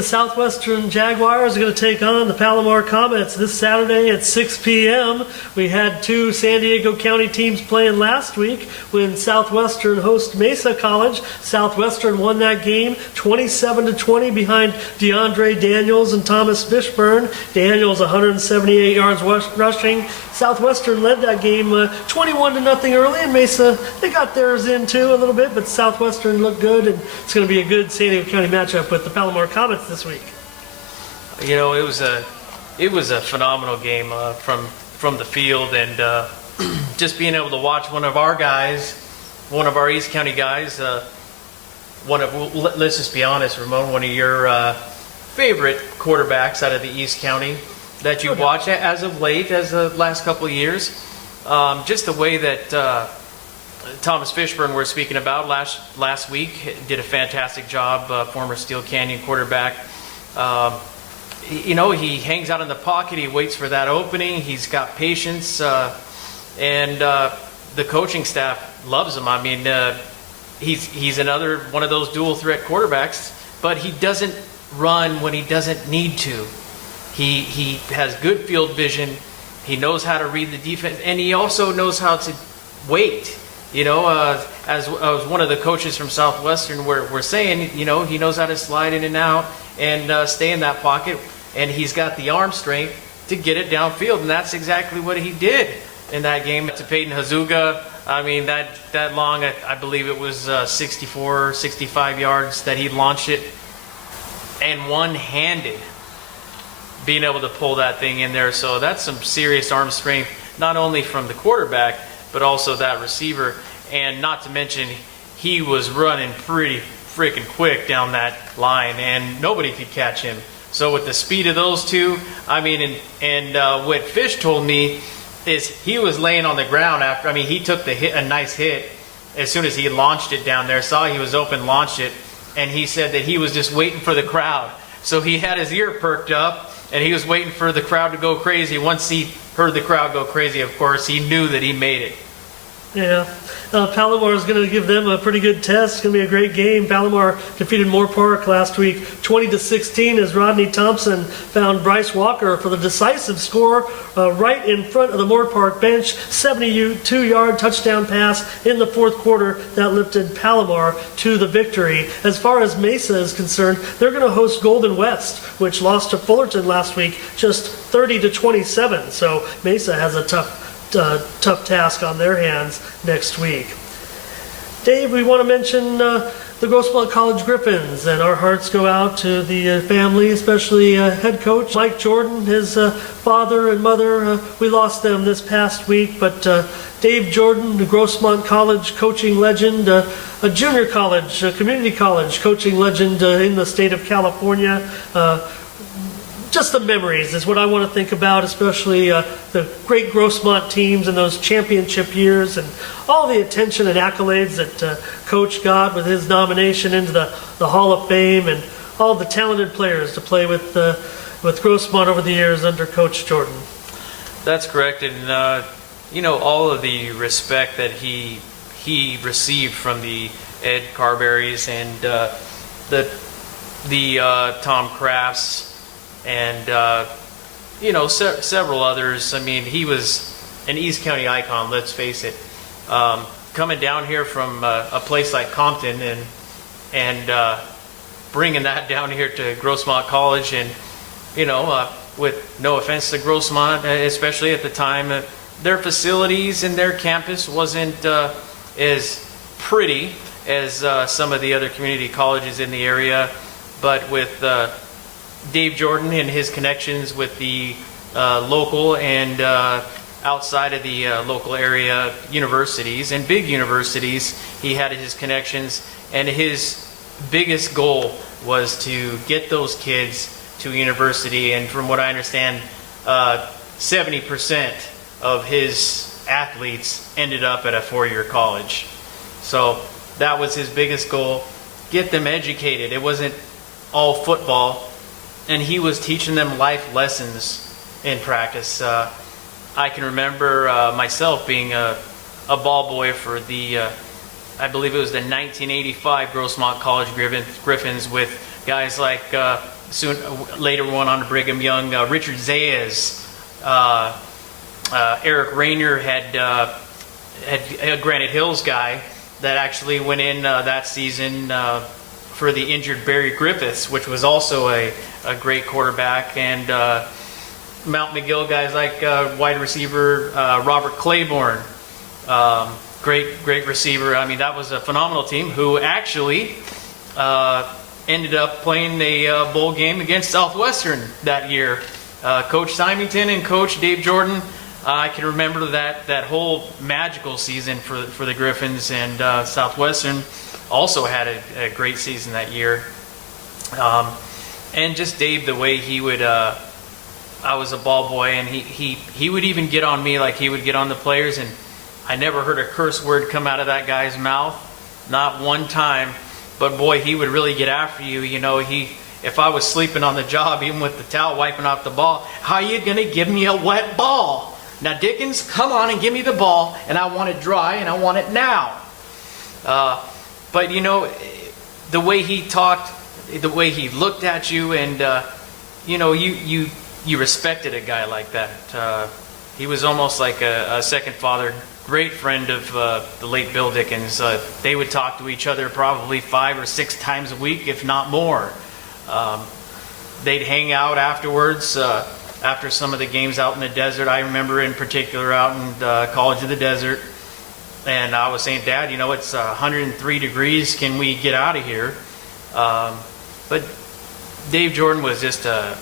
the Southwestern Jaguars are going to take on the Palomar Comets this Saturday at 6 p.m. We had two San Diego County teams playing last week when Southwestern hosted Mesa College. Southwestern won that game 27-20 behind DeAndre Daniels and Thomas Fishburne. Daniels 178 yards rushing. Southwestern led that game 21-0 early, and Mesa, they got theirs in too a little bit, but Southwestern looked good, and it's going to be a good San Diego County matchup with the Palomar Comets this week. You know, it was a phenomenal game from the field, and just being able to watch one of our guys, one of our East County guys, let's just be honest, Ramon, one of your favorite quarterbacks out of the East County that you watch as of late, as the last couple of years. Just the way that Thomas Fishburne we're speaking about last week did a fantastic job, former Steel Canyon quarterback. You know, he hangs out in the pocket, he waits for that opening, he's got patience, and the coaching staff loves him. I mean, he's another one of those dual threat quarterbacks, but he doesn't run when he doesn't need to. He has good field vision. He knows how to read the defense, and he also knows how to wait. You know, as one of the coaches from Southwestern were saying, you know, he knows how to slide in and out and stay in that pocket, and he's got the arm strength to get it downfield, and that's exactly what he did in that game. To Peyton Hazuga, I mean, that long, I believe it was 64, 65 yards that he launched it, and one-handed, being able to pull that thing in there. So that's some serious arm strength, not only from the quarterback, but also that receiver. And not to mention, he was running pretty freaking quick down that line, and nobody could catch him. So with the speed of those two, I mean, and what Fish told me is he was laying on the ground after, I mean, he took a nice hit as soon as he launched it down there, saw he was open, launched it, and he said that he was just waiting for the crowd. So he had his ear perked up, and he was waiting for the crowd to go crazy. Once he heard the crowd go crazy, of course, he knew that he made it. Yeah. Palomar is going to give them a pretty good test. It's going to be a great game. Palomar defeated Moore Park last week 20-16 as Rodney Thompson found Bryce Walker for the decisive score right in front of the Moore Park bench. 72-yard touchdown pass in the fourth quarter that lifted Palomar to the victory. As far as Mesa is concerned, they're going to host Golden West, which lost to Fullerton last week just 30-27. So Mesa has a tough task on their hands next week. Dave, we want to mention the Grossmont College Griffins, and our hearts go out to the family, especially head coach Mike Jordan, his father and mother. We lost them this past week, but Dave Jordan, the Grossmont College coaching legend, a junior college, a community college coaching legend in the state of California. Just the memories is what I want to think about, especially the great Grossmont teams and those championship years and all the attention and accolades that Coach got with his nomination into the Hall of Fame, and all the talented players to play with Grossmont over the years under Coach Jordan. That's correct, and you know, all of the respect that he received from the Ed Carberrys and the Tom Crafts, and you know, several others. I mean, he was an East County icon, let's face it. Coming down here from a place like Compton and bringing that down here to Grossmont College, and you know, with no offense to Grossmont, especially at the time, their facilities and their campus wasn't as pretty as some of the other community colleges in the area, but with Dave Jordan and his connections with the local and outside of the local area universities and big universities, he had his connections, and his biggest goal was to get those kids to university. And from what I understand, 70% of his athletes ended up at a four-year college. So that was his biggest goal, get them educated. It wasn't all football. And he was teaching them life lessons in practice. I can remember myself being a ball boy for the, I believe it was the 1985 Grossmont College Griffins, with guys like soon later went on to Brigham Young. Richard Zayas, Eric Rayner had a Granite Hills guy that actually went in that season for the injured Barry Griffiths, which was also a great quarterback, and Mount McGill guys like wide receiver Robert Claiborne, great receiver. I mean, that was a phenomenal team who actually ended up playing a bowl game against Southwestern that year. Coach Symington and Coach Dave Jordan, I can remember that whole magical season for the Griffins, and Southwestern also had a great season that year. And just Dave, the way he would, I was a ball boy, and he would even get on me like he would get on the players, and I never heard a curse word come out of that guy's mouth, not one time. But boy, he would really get after you. You know, if I was sleeping on the job, even with the towel wiping off the ball, how are you going to give me a wet ball? Now, Dickens, come on and give me the ball, and I want it dry, and I want it now. But, you know, the way he talked, the way he looked at you, and, you know, you respected a guy like that. He was almost like a second father, great friend of the late Bill Dickens. They would talk to each other probably 5 or 6 times a week, if not more. They'd hang out afterwards, after some of the games out in the desert. I remember in particular out in College of the Desert, and I was saying, Dad, you know, it's 103 degrees. Can we get out of here? But Dave Jordan was just a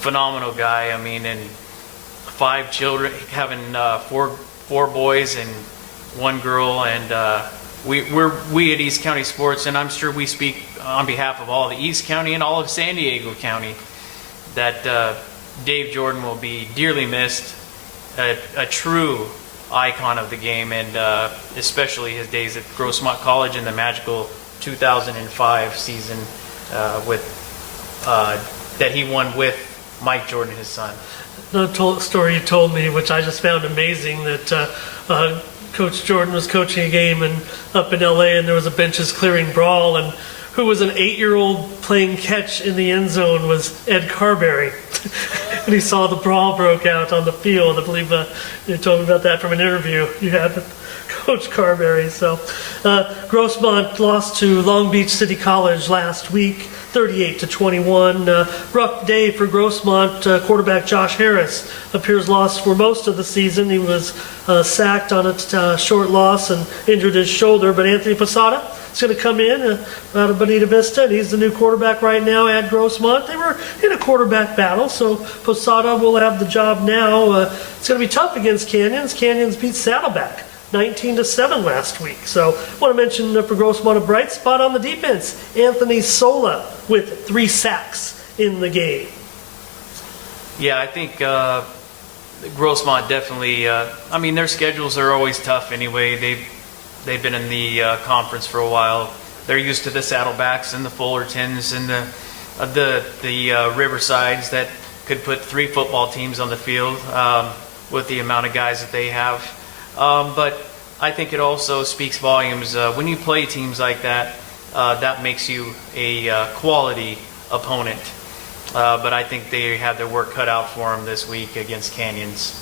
phenomenal guy. I mean, and 5 children, having 4 boys and 1 girl, and we at East County Sports, and I'm sure we speak on behalf of all of the East County and all of San Diego County, that Dave Jordan will be dearly missed, a true icon of the game, and especially his days at Grossmont College in the magical 2005 season that he won with Mike Jordan, his son. The story you told me, which I just found amazing, that Coach Jordan was coaching a game up in LA, and there was a benches clearing brawl, and who was an 8-year-old playing catch in the end zone was Ed Carberry. And he saw the brawl broke out on the field. I believe you told me about that from an interview you had with Coach Carberry. So Grossmont lost to Long Beach City College last week, 38-21. Rough day for Grossmont. Quarterback Josh Harris appears lost for most of the season. He was sacked on a short loss and injured his shoulder. But Anthony Posada is going to come in out of Bonita Vista, and he's the new quarterback right now at Grossmont. They were in a quarterback battle, so Posada will have the job now. It's going to be tough against Canyons. Canyons beat Saddleback 19-7 last week. So I want to mention for Grossmont a bright spot on the defense. Anthony Sola with 3 sacks in the game. Yeah, I think Grossmont definitely, I mean, their schedules are always tough anyway. They've been in the conference for a while. They're used to the Saddlebacks and the Fullertons and the Riversides that could put 3 football teams on the field with the amount of guys that they have. But I think it also speaks volumes. When you play teams like that, that makes you a quality opponent. But I think they have their work cut out for them this week against Canyons.